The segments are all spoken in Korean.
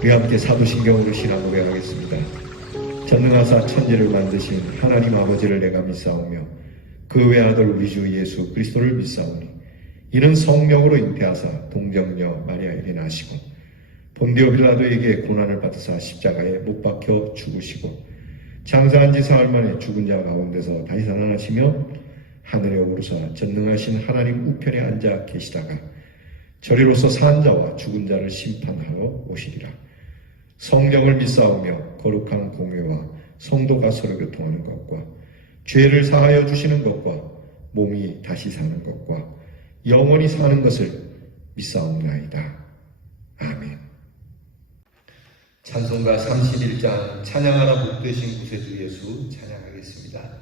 우리 함께 사도신경으로 신앙 고백하겠습니다. 전능하사 천지를 만드신 하나님 아버지를 내가 믿사오며 그 외아들 우리 주 예수 그리스도를 믿사오니 이는 성령으로 잉태하사 동정녀 마리아에게 나시고 본디오 빌라도에게 고난을 받으사 십자가에 못 박혀 죽으시고 장사한 지 사흘 만에 죽은 자 가운데서 다시 살아나시며 하늘에 오르사 전능하신 하나님 우편에 앉아 계시다가 저리로서 산 자와 죽은 자를 심판하러 오시리라. 성령을 믿사오며 거룩한 공회와 성도가 서로 교통하는 것과 죄를 사하여 주시는 것과 몸이 다시 사는 것과 영원히 사는 것을 믿사옵나이다. 아멘. 찬송가 31장 찬양하라 복되신 구세주 예수 찬양하겠습니다.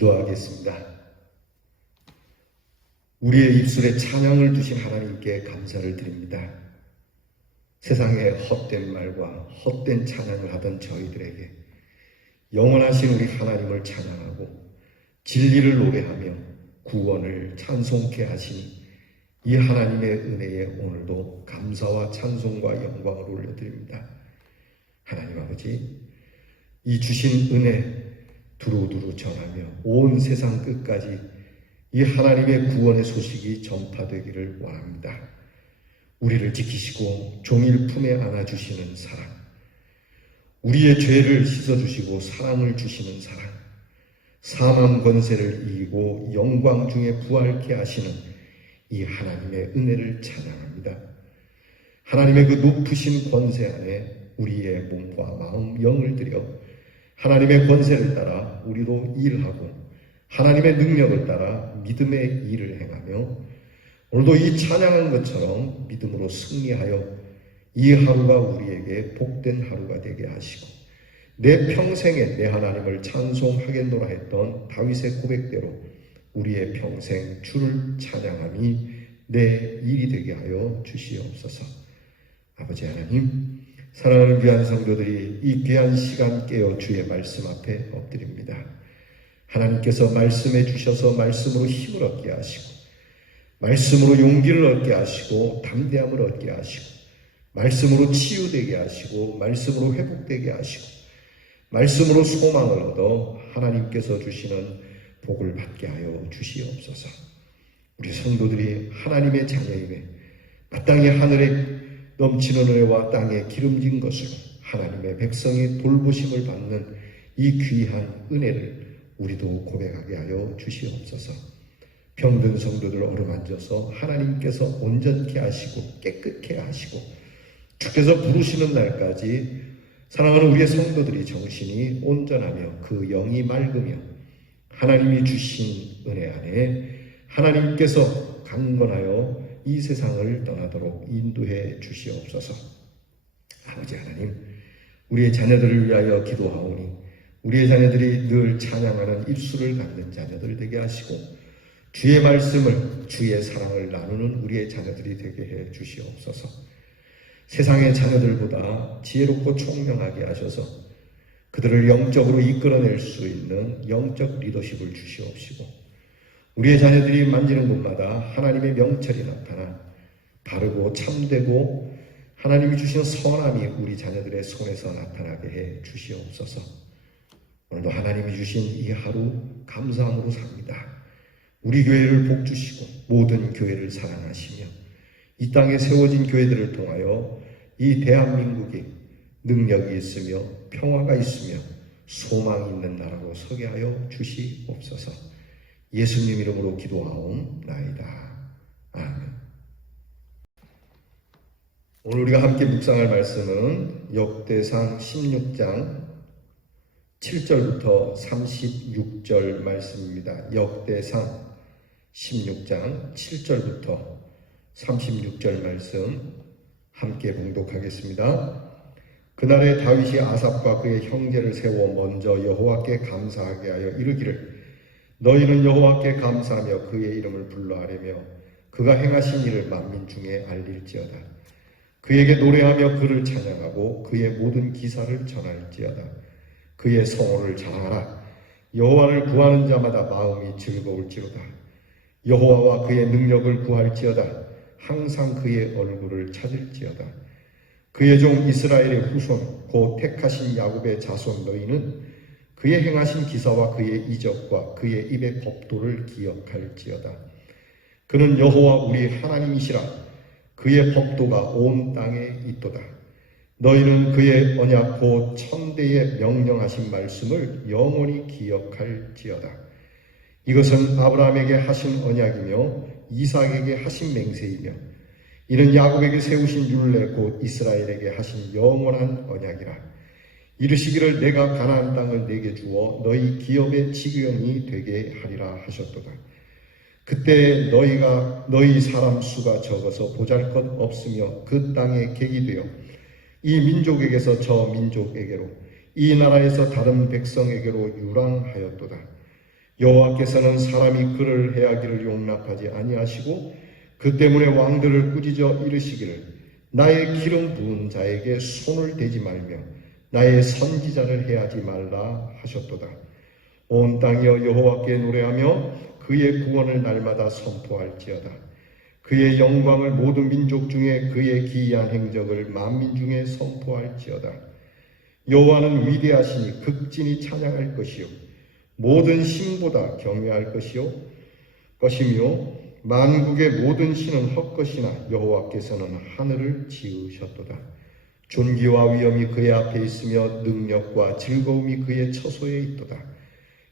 기도하겠습니다. 우리의 입술에 찬양을 주신 하나님께 감사를 드립니다. 세상에 헛된 말과 헛된 찬양을 하던 저희들에게 영원하신 우리 하나님을 찬양하고 진리를 노래하며 구원을 찬송케 하시니 이 하나님의 은혜에 오늘도 감사와 찬송과 영광을 올려드립니다. 하나님 아버지, 이 주신 은혜 두루두루 전하며 온 세상 끝까지 이 하나님의 구원의 소식이 전파되기를 원합니다. 우리를 지키시고 종일 품에 안아주시는 사랑, 우리의 죄를 씻어주시고 사랑을 주시는 사랑, 사망 권세를 이기고 영광 중에 부활케 하시는 이 하나님의 은혜를 찬양합니다. 하나님의 그 높으신 권세 안에 우리의 몸과 마음, 영을 들여 하나님의 권세를 따라 우리도 일하고 하나님의 능력을 따라 믿음의 일을 행하며 오늘도 이 찬양한 것처럼 믿음으로 승리하여 이 하루가 우리에게 복된 하루가 되게 하시고 내 평생에 내 하나님을 찬송하겠노라 했던 다윗의 고백대로 우리의 평생 주를 찬양함이 내 일이 되게 하여 주시옵소서. 아버지 하나님, 사랑하는 귀한 성도들이 이 귀한 시간 깨어 주의 말씀 앞에 엎드립니다. 하나님께서 말씀해 주셔서 말씀으로 힘을 얻게 하시고 말씀으로 용기를 얻게 하시고 담대함을 얻게 하시고 말씀으로 치유되게 하시고 말씀으로 회복되게 하시고 말씀으로 소망을 얻어 하나님께서 주시는 복을 받게 하여 주시옵소서. 우리 성도들이 하나님의 자녀임에 마땅히 하늘에 넘치는 은혜와 땅에 기름진 것으로 하나님의 백성의 돌보심을 받는 이 귀한 은혜를 우리도 고백하게 하여 주시옵소서. 병든 성도들 어루만져서 하나님께서 온전케 하시고 깨끗게 하시고 주께서 부르시는 날까지 사랑하는 우리의 성도들이 정신이 온전하며 그 영이 맑으며 하나님이 주신 은혜 안에 하나님께서 강건하여 이 세상을 떠나도록 인도해 주시옵소서. 아버지 하나님, 우리의 자녀들을 위하여 기도하오니 우리의 자녀들이 늘 찬양하는 입술을 갖는 자녀들 되게 하시고 주의 말씀을 주의 사랑을 나누는 우리의 자녀들이 되게 해 주시옵소서. 세상의 자녀들보다 지혜롭고 총명하게 하셔서 그들을 영적으로 이끌어낼 수 있는 영적 리더십을 주시옵시고 우리의 자녀들이 만지는 곳마다 하나님의 명철이 나타나 바르고 참되고 하나님이 주신 선함이 우리 자녀들의 손에서 나타나게 해 주시옵소서. 오늘도 하나님이 주신 이 하루 감사함으로 삽니다. 우리 교회를 복주시고 모든 교회를 사랑하시며 이 땅에 세워진 교회들을 통하여 이 대한민국이 능력이 있으며 평화가 있으며 소망이 있는 나라로 서게 하여 주시옵소서. 예수님 이름으로 기도하옵나이다. 아멘. 오늘 우리가 함께 묵상할 말씀은 역대상 16장 7절부터 36절 말씀입니다. 역대상 16장 7절부터 36절 말씀 함께 봉독하겠습니다. 그날에 다윗이 아삽과 그의 형제를 세워 먼저 여호와께 감사하게 하여 이르기를 너희는 여호와께 감사하며 그의 이름을 불러하려며 그가 행하신 일을 만민 중에 알릴지어다. 그에게 노래하며 그를 찬양하고 그의 모든 기사를 전할지어다. 그의 성호를 자랑하라. 여호와를 구하는 자마다 마음이 즐거울지로다. 여호와와 그의 능력을 구할지어다. 항상 그의 얼굴을 찾을지어다. 그의 종 이스라엘의 후손 곧 택하신 야곱의 자손 너희는 그의 행하신 기사와 그의 이적과 그의 입의 법도를 기억할지어다. 그는 여호와 우리 하나님이시라. 그의 법도가 온 땅에 있도다. 너희는 그의 언약 곧 천대에 명령하신 말씀을 영원히 기억할지어다. 이것은 아브라함에게 하신 언약이며 이삭에게 하신 맹세이며 이는 야곱에게 세우신 율례 곧 이스라엘에게 하신 영원한 언약이라. 이르시기를 내가 가나안 땅을 내게 주어 너희 기업의 지경이 되게 하리라 하셨도다. 그때 너희 사람 수가 적어서 보잘것 없으며 그 땅에 객이 되어 이 민족에게서 저 민족에게로 이 나라에서 다른 백성에게로 유랑하였도다. 여호와께서는 사람이 그를 해하기를 용납하지 아니하시고 그 때문에 왕들을 꾸짖어 이르시기를 나의 기름 부은 자에게 손을 대지 말며 나의 선지자를 해하지 말라 하셨도다. 온 땅이여 여호와께 노래하며 그의 구원을 날마다 선포할지어다. 그의 영광을 모든 민족 중에 그의 기이한 행적을 만민 중에 선포할지어다. 여호와는 위대하시니 극진히 찬양할 것이요 모든 신보다 경외할 것이요 것이며 만국의 모든 신은 헛것이나 여호와께서는 하늘을 지으셨도다. 존귀와 위엄이 그의 앞에 있으며 능력과 즐거움이 그의 처소에 있도다.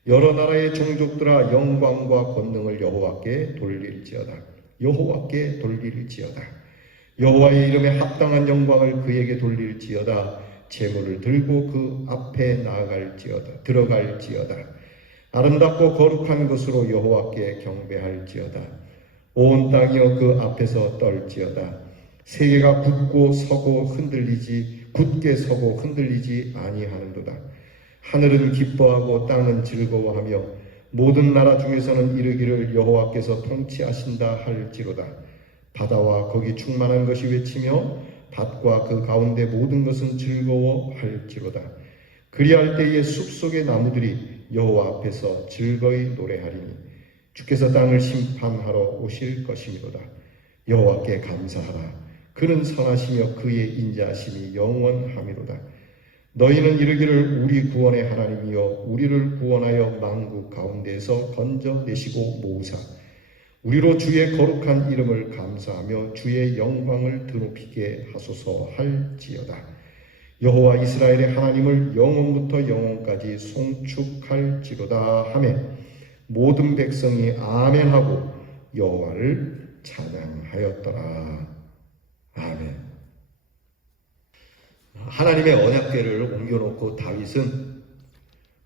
여러 나라의 종족들아 영광과 권능을 여호와께 돌릴지어다. 여호와께 돌릴지어다. 여호와의 이름에 합당한 영광을 그에게 돌릴지어다. 제물을 들고 그 앞에 들어갈지어다. 아름답고 거룩한 것으로 여호와께 경배할지어다. 온 땅이여 그 앞에서 떨지어다. 세계가 굳게 서고 흔들리지 아니하는도다. 하늘은 기뻐하고 땅은 즐거워하며 모든 나라 중에서는 이르기를 여호와께서 통치하신다 할지로다. 바다와 거기 충만한 것이 외치며 밭과 그 가운데 모든 것은 즐거워할지로다. 그리할 때에 숲속의 나무들이 여호와 앞에서 즐거이 노래하리니 주께서 땅을 심판하러 오실 것이미로다. 여호와께 감사하라. 그는 선하시며 그의 인자하심이 영원하미로다. 너희는 이르기를 우리 구원의 하나님이여 우리를 구원하여 만국 가운데에서 건져내시고 모으사 우리로 주의 거룩한 이름을 감사하며 주의 영광을 드높이게 하소서 할지어다. 여호와 이스라엘의 하나님을 영원부터 영원까지 송축할지로다 하매 모든 백성이 아멘하고 여호와를 찬양하였더라. 아멘. 하나님의 언약궤를 옮겨놓고 다윗은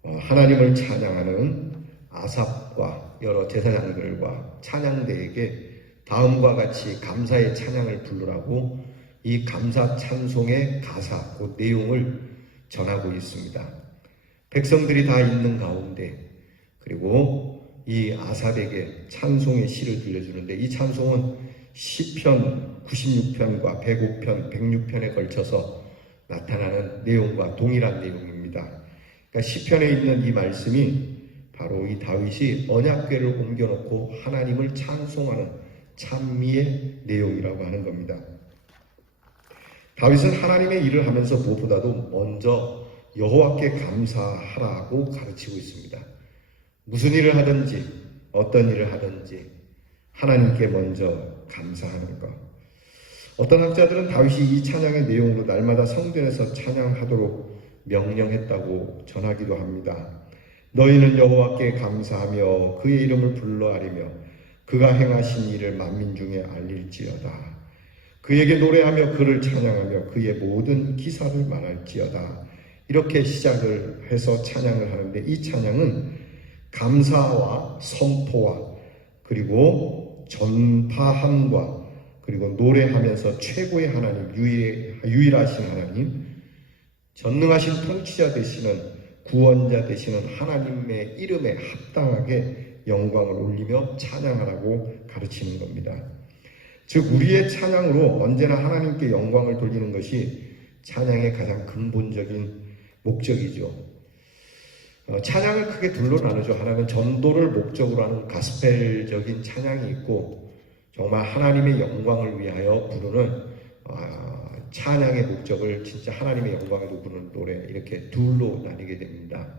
하나님을 찬양하는 아삽과 여러 제사장들과 찬양대에게 다음과 같이 감사의 찬양을 부르라고 이 감사 찬송의 가사, 그 내용을 전하고 있습니다. 백성들이 다 있는 가운데 그리고 이 아삽에게 찬송의 시를 들려주는데 이 찬송은 시편 96편과 105편, 106편에 걸쳐서 나타나는 내용과 동일한 내용입니다. 그러니까 시편에 있는 이 말씀이 바로 이 다윗이 언약궤를 옮겨놓고 하나님을 찬송하는 찬미의 내용이라고 하는 겁니다. 다윗은 하나님의 일을 하면서 무엇보다도 먼저 여호와께 감사하라고 가르치고 있습니다. 무슨 일을 하든지 어떤 일을 하든지 하나님께 먼저 감사하는 것. 어떤 학자들은 다윗이 이 찬양의 내용으로 날마다 성전에서 찬양하도록 명령했다고 전하기도 합니다. 너희는 여호와께 감사하며 그의 이름을 불러아리며 그가 행하신 일을 만민 중에 알릴지어다. 그에게 노래하며 그를 찬양하며 그의 모든 기사를 말할지어다. 이렇게 시작을 해서 찬양을 하는데 이 찬양은 감사와 선포와 그리고 전파함과 그리고 노래하면서 최고의 하나님, 유일하신 하나님, 전능하신 통치자 되시는 구원자 되시는 하나님의 이름에 합당하게 영광을 올리며 찬양하라고 가르치는 겁니다. 즉 우리의 찬양으로 언제나 하나님께 영광을 돌리는 것이 찬양의 가장 근본적인 목적이죠. 찬양을 크게 둘로 나누죠. 하나는 전도를 목적으로 하는 가스펠적인 찬양이 있고 정말 하나님의 영광을 위하여 부르는 찬양의 목적을 진짜 하나님의 영광을 부르는 노래, 이렇게 둘로 나뉘게 됩니다.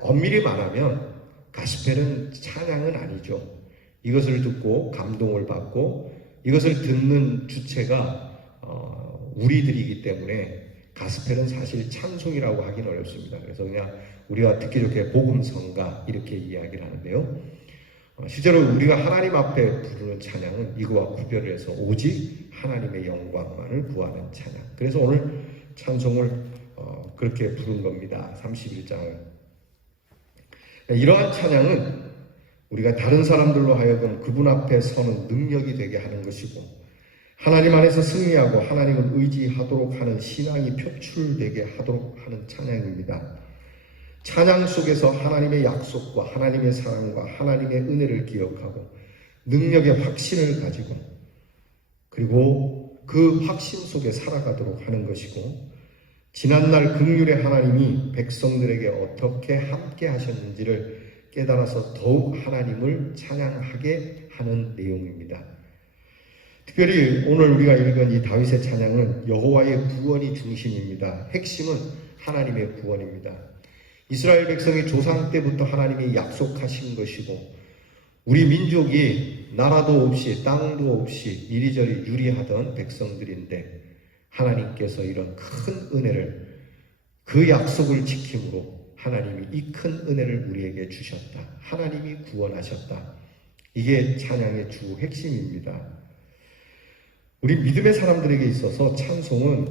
엄밀히 말하면 가스펠은 찬양은 아니죠. 이것을 듣고 감동을 받고 이것을 듣는 주체가 우리들이기 때문에 가스펠은 사실 찬송이라고 하기는 어렵습니다. 그래서 그냥 우리가 듣기 좋게 복음성가 이렇게 이야기를 하는데요. 실제로 우리가 하나님 앞에 부르는 찬양은 이거와 구별을 해서 오직 하나님의 영광만을 구하는 찬양. 그래서 오늘 찬송을 그렇게 부른 겁니다. 31장을. 이러한 찬양은 우리가 다른 사람들로 하여금 그분 앞에 서는 능력이 되게 하는 것이고 하나님 안에서 승리하고 하나님을 의지하도록 하는 신앙이 표출되게 하도록 하는 찬양입니다. 찬양 속에서 하나님의 약속과 하나님의 사랑과 하나님의 은혜를 기억하고 능력의 확신을 가지고 그리고 그 확신 속에 살아가도록 하는 것이고 지난날 긍휼의 하나님이 백성들에게 어떻게 함께 하셨는지를 깨달아서 더욱 하나님을 찬양하게 하는 내용입니다. 특별히 오늘 우리가 읽은 이 다윗의 찬양은 여호와의 구원이 중심입니다. 핵심은 하나님의 구원입니다. 이스라엘 백성이 조상 때부터 하나님이 약속하신 것이고 우리 민족이 나라도 없이 땅도 없이 이리저리 유리하던 백성들인데 하나님께서 이런 큰 은혜를 그 약속을 지킴으로 하나님이 이 큰 은혜를 우리에게 주셨다. 하나님이 구원하셨다. 이게 찬양의 주 핵심입니다. 우리 믿음의 사람들에게 있어서 찬송은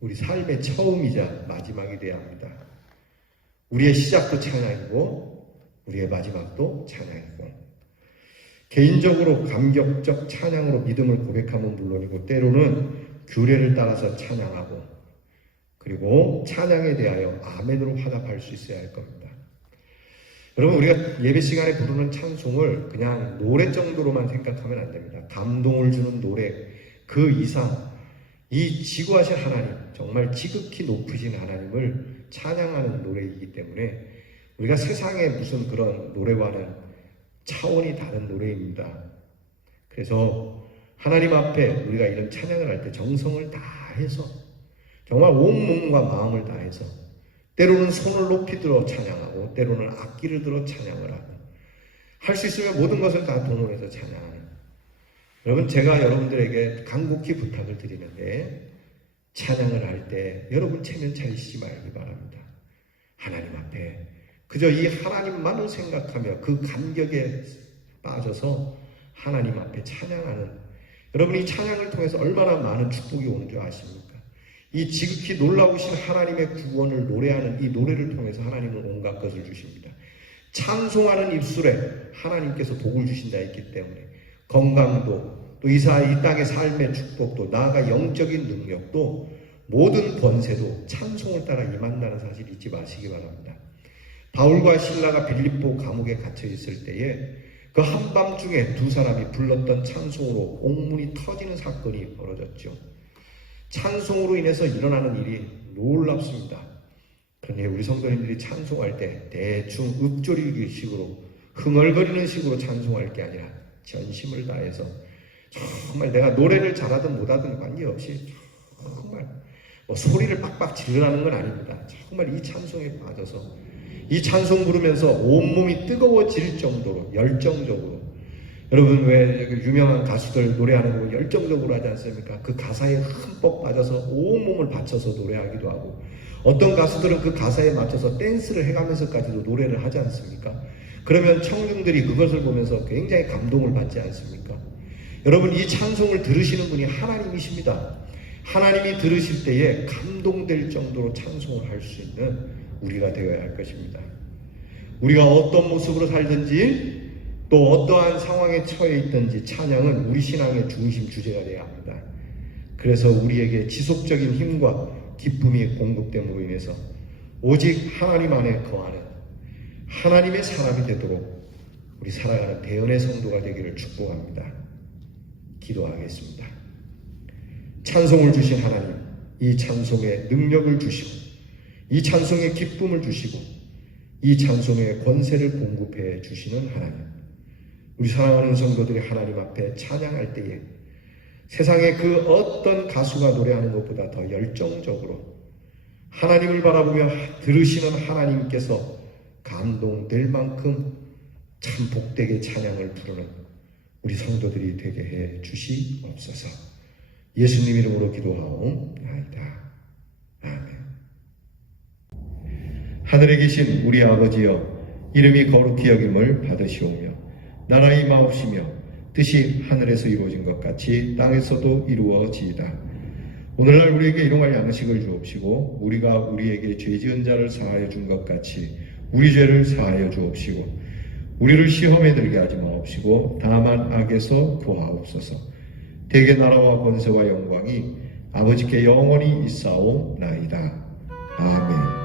우리 삶의 처음이자 마지막이 되어야 합니다. 우리의 시작도 찬양이고 우리의 마지막도 찬양이고, 개인적으로 감격적 찬양으로 믿음을 고백하면 물론이고 때로는 규례를 따라서 찬양하고, 그리고 찬양에 대하여 아멘으로 화답할 수 있어야 할 겁니다. 여러분, 우리가 예배 시간에 부르는 찬송을 그냥 노래 정도로만 생각하면 안 됩니다. 감동을 주는 노래, 그 이상 이 지구하신 하나님, 정말 지극히 높으신 하나님을 찬양하는 노래이기 때문에 우리가 세상에 무슨 그런 노래와는 차원이 다른 노래입니다. 그래서 하나님 앞에 우리가 이런 찬양을 할 때 정성을 다해서, 정말 온 몸과 마음을 다해서, 때로는 손을 높이 들어 찬양하고 때로는 악기를 들어 찬양을 하고, 할 수 있으면 모든 것을 다 동원해서 찬양하는, 여러분, 제가 여러분들에게 간곡히 부탁을 드리는데, 찬양을 할 때 여러분 체면 차리시지 말기 바랍니다. 하나님 앞에 그저 이 하나님만을 생각하며 그 감격에 빠져서 하나님 앞에 찬양하는, 여러분, 이 찬양을 통해서 얼마나 많은 축복이 오는 줄 아십니까? 이 지극히 놀라우신 하나님의 구원을 노래하는 이 노래를 통해서 하나님은 온갖 것을 주십니다. 찬송하는 입술에 하나님께서 복을 주신다 했기 때문에 건강도, 또 이 땅의 삶의 축복도, 나아가 영적인 능력도, 모든 권세도 찬송을 따라 임한다는 사실 잊지 마시기 바랍니다. 바울과 실라가 빌립보 감옥에 갇혀 있을 때에 그 한밤중에 두 사람이 불렀던 찬송으로 옥문이 터지는 사건이 벌어졌죠. 찬송으로 인해서 일어나는 일이 놀랍습니다. 그러니 우리 성도님들이 찬송할 때 대충 읊조리기 식으로, 흥얼거리는 식으로 찬송할 게 아니라 전심을 다해서, 정말 내가 노래를 잘하든 못하든 관계없이 정말 소리를 빡빡 지르라는 건 아닙니다. 정말 이 찬송에 빠져서 이 찬송 부르면서 온몸이 뜨거워질 정도로 열정적으로, 여러분 왜 유명한 가수들 노래하는 거 열정적으로 하지 않습니까? 그 가사에 흠뻑 빠져서 온몸을 바쳐서 노래하기도 하고, 어떤 가수들은 그 가사에 맞춰서 댄스를 해가면서까지도 노래를 하지 않습니까? 그러면 청중들이 그것을 보면서 굉장히 감동을 받지 않습니까? 여러분, 이 찬송을 들으시는 분이 하나님이십니다. 하나님이 들으실 때에 감동될 정도로 찬송을 할 수 있는 우리가 되어야 할 것입니다. 우리가 어떤 모습으로 살든지 또 어떠한 상황에 처해 있든지 찬양은 우리 신앙의 중심 주제가 되어야 합니다. 그래서 우리에게 지속적인 힘과 기쁨이 공급됨으로 인해서 오직 하나님 안에 거하는 하나님의 사람이 되도록 우리 살아가는 대언의 성도가 되기를 축복합니다. 기도하겠습니다. 찬송을 주신 하나님, 이 찬송에 능력을 주시고 이 찬송에 기쁨을 주시고 이 찬송에 권세를 공급해 주시는 하나님, 우리 사랑하는 성도들이 하나님 앞에 찬양할 때에 세상의 그 어떤 가수가 노래하는 것보다 더 열정적으로 하나님을 바라보며 들으시는 하나님께서 감동될 만큼 참 복되게 찬양을 부르는 우리 성도들이 되게 해 주시옵소서. 예수님 이름으로 기도하옵나이다. 아멘. 하늘에 계신 우리 아버지여, 이름이 거룩히 여김을 받으시오며 나라가 임하옵시며 뜻이 하늘에서 이루어진 것 같이 땅에서도 이루어지이다. 오늘날 우리에게 일용할 양식을 주옵시고 우리가 우리에게 죄 지은 자를 사하여 준 것 같이 우리 죄를 사하여 주옵시고 우리를 시험에 들게 하지 마옵시고 다만 악에서 구하옵소서. 대개 나라와 권세와 영광이 아버지께 영원히 있사옵나이다. 아멘.